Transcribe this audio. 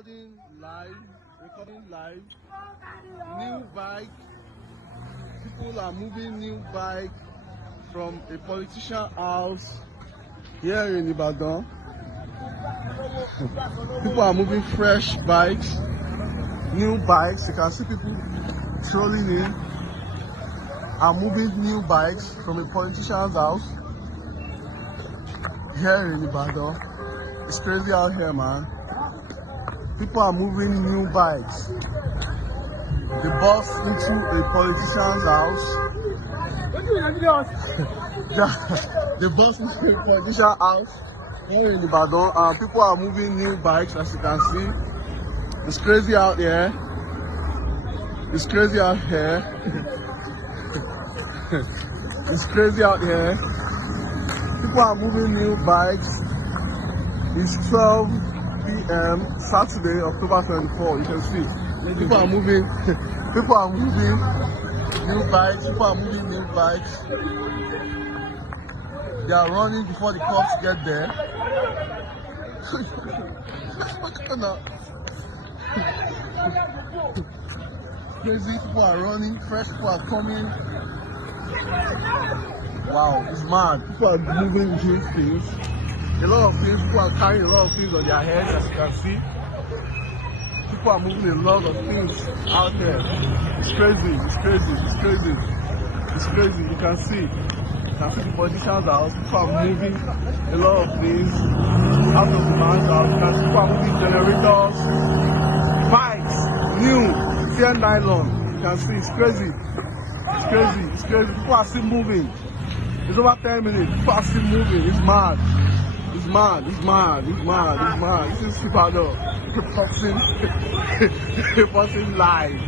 recording live. New bike. People are moving new bike from a politician house here in Ibadan. People are moving fresh bikes, new bikes. You can see people strolling in and moving new bikes from a politician's house here in Ibadan. It's crazy out here, man. People are moving new bikes. They bust into a politician's house. They bust into a politician's house here in Ibadan, and people are moving new bikes, as you can see. It's crazy out here. It's crazy out here. It's crazy out here. People are moving new bikes. It's 12 p.m. Saturday, October 24. You can see people are moving. People are moving new bikes. People are moving new bikes. They are running before the cops get there. Crazy people are running. Fresh people are coming. Wow, it's mad. People are moving huge things. A lot of things. People are carrying a lot of things on their heads, as you can see. People are moving a lot of things out there. It's crazy. It's crazy. It's crazy. It's crazy. You can see. You can see the politician's house. People are moving a lot of things out of the man's house. You can see people are moving generators, bikes, new, clear nylon. You can see. It's crazy. It's crazy. It's crazy. People are still moving. It's over 10 minutes. People are still moving. It's mad. It's mad. It's mad. It's mad. It's mad. This is Ibadan. Boxing live.